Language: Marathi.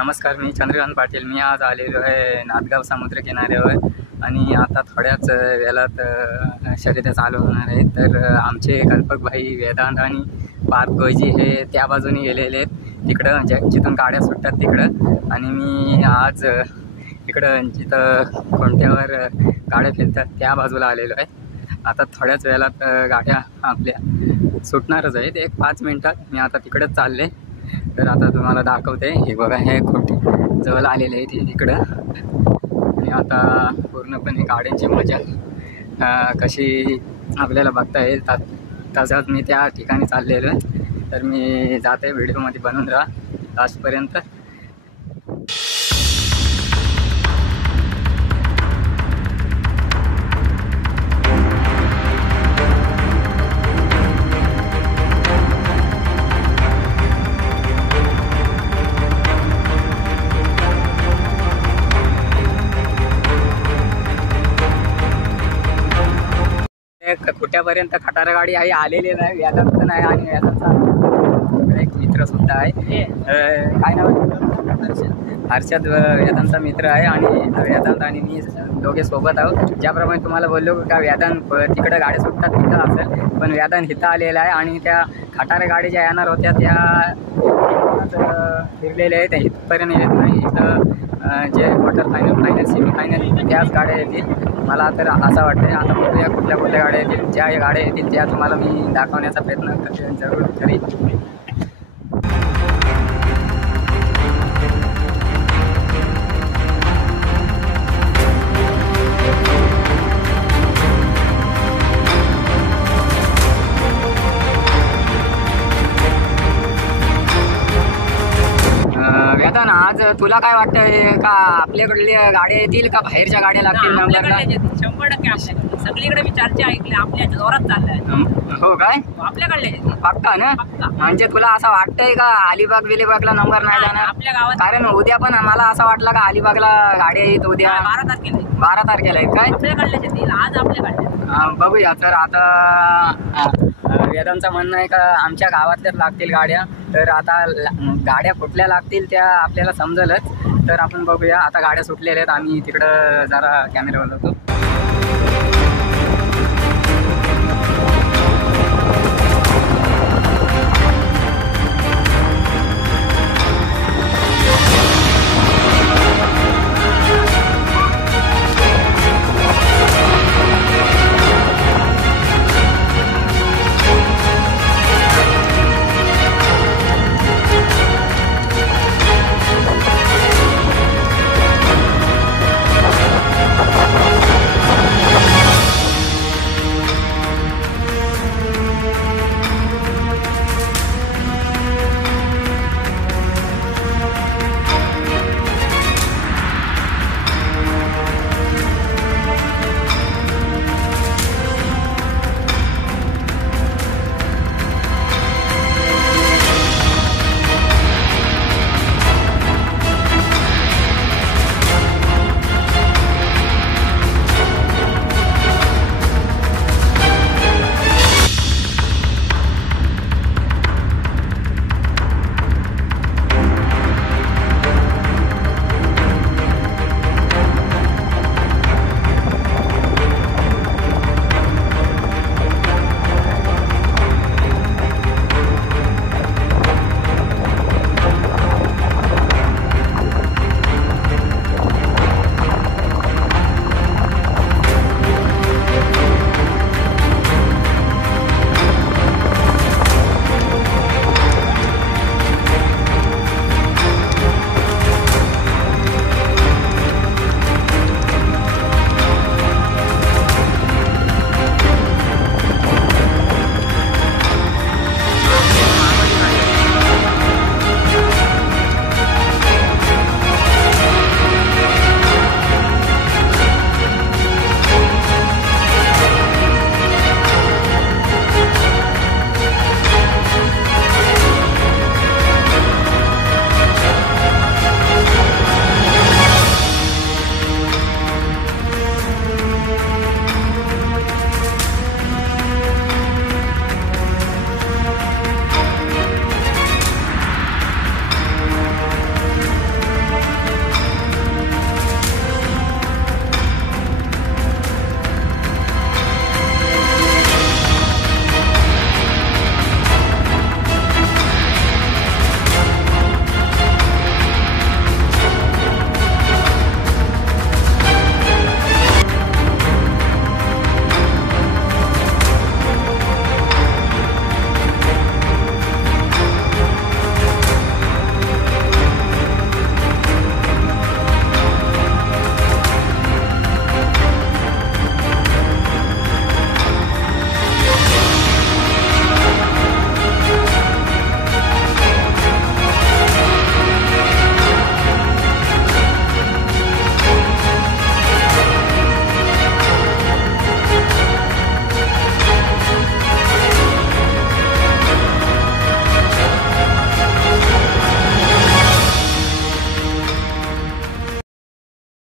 नमस्कार, मी चंद्रकांत पाटील. मी आज आलेलो आहे नांदगाव समुद्रकिनाऱ्यावर आणि आता थोड्याच वेळात शर्यती चालू होणार आहेत. तर आमचे कल्पक भाई वेदांत आणि पार्थ गोयजी हे त्या बाजूने गेलेले आहेत तिकडं जिथून गाड्या सुटतात तिकडं, आणि मी आज इकडं जिथं कोणत्यावर गाड्या फिरतात त्या बाजूला आलेलो आहे. आता थोड्याच वेळात गाड्या आपल्या सुटणारच आहेत. 1-5 मिनटात मी आता तिकडंच चालले. तर आता तुम्हाला दाखवते. हे बघा, हे खोटे जवळ आलेले आहेत हे तिकडं, आणि आता पूर्णपणे गाड्यांची मजा कशी आपल्याला बघता येईल तसाच मी त्या ठिकाणी चाललेलो आहे. तर मी जाते, व्हिडिओमध्ये बनवून राहा लास्टपर्यंत. कुठ्यापर्यंत खटारा गाडी आहे आलेली नाही, वेदांत नाही, आणि वेदांतचा एक मित्र सुद्धा आहे. काय नाव आहे? हर्षद वेदांतचा मित्र आहे, आणि वेदांत आणि मी दोघे सोबत आहोत. ज्याप्रमाणे तुम्हाला बोललो का वेदांत तिकडे गाड्या सुटतात तिथं असेल, पण वेदांत इथं आलेला आहे आणि त्या खटारा गाडी ज्या येणार होत्या त्या फिरलेल्या आहेत, इथपर्यंत येत नाही. इथं जे क्वार्टर फायनल सेमीफायनल त्याच गाड्या येतील मला तर असं वाटतं. आता बघूया कुठल्या गाड्या येतील. ज्या गाड्या येतील त्या तुम्हाला मी दाखवण्याचा प्रयत्न जरूर करेन. वेदांत, आज तुला काय वाटतंय का आपल्याकडल्या गाड्या येतील का बाहेरच्या गाड्या लागतील? 100% आपल्याकडे. सगळीकडे मी चर्चा ऐकली, आपल्या जोरात चाललाय. हो काय? आपल्याकडले पक्का ना? म्हणजे तुला असं वाटतंय का अलिबाग बिलिबागला नंबर नाही जाणार आपल्या गावात? कारण उद्या पण मला असं वाटलं का अलिबागला गाड्या येत उद्या 12 तारखेला आहेत काय? आपल्याकडले येतील आज आपल्याकडले. बघूया. तर आता वेदांचं म्हणणं आहे का आमच्या गावातल्याच लागतील गाड्या. तर आता गाड्या कुठल्या लागतील त्या आपल्याला समजलंच. तर आपण बघूया. आता गाड्या सुटलेल्या आहेत, आम्ही तिकडं जरा कॅमेरा बनवतो.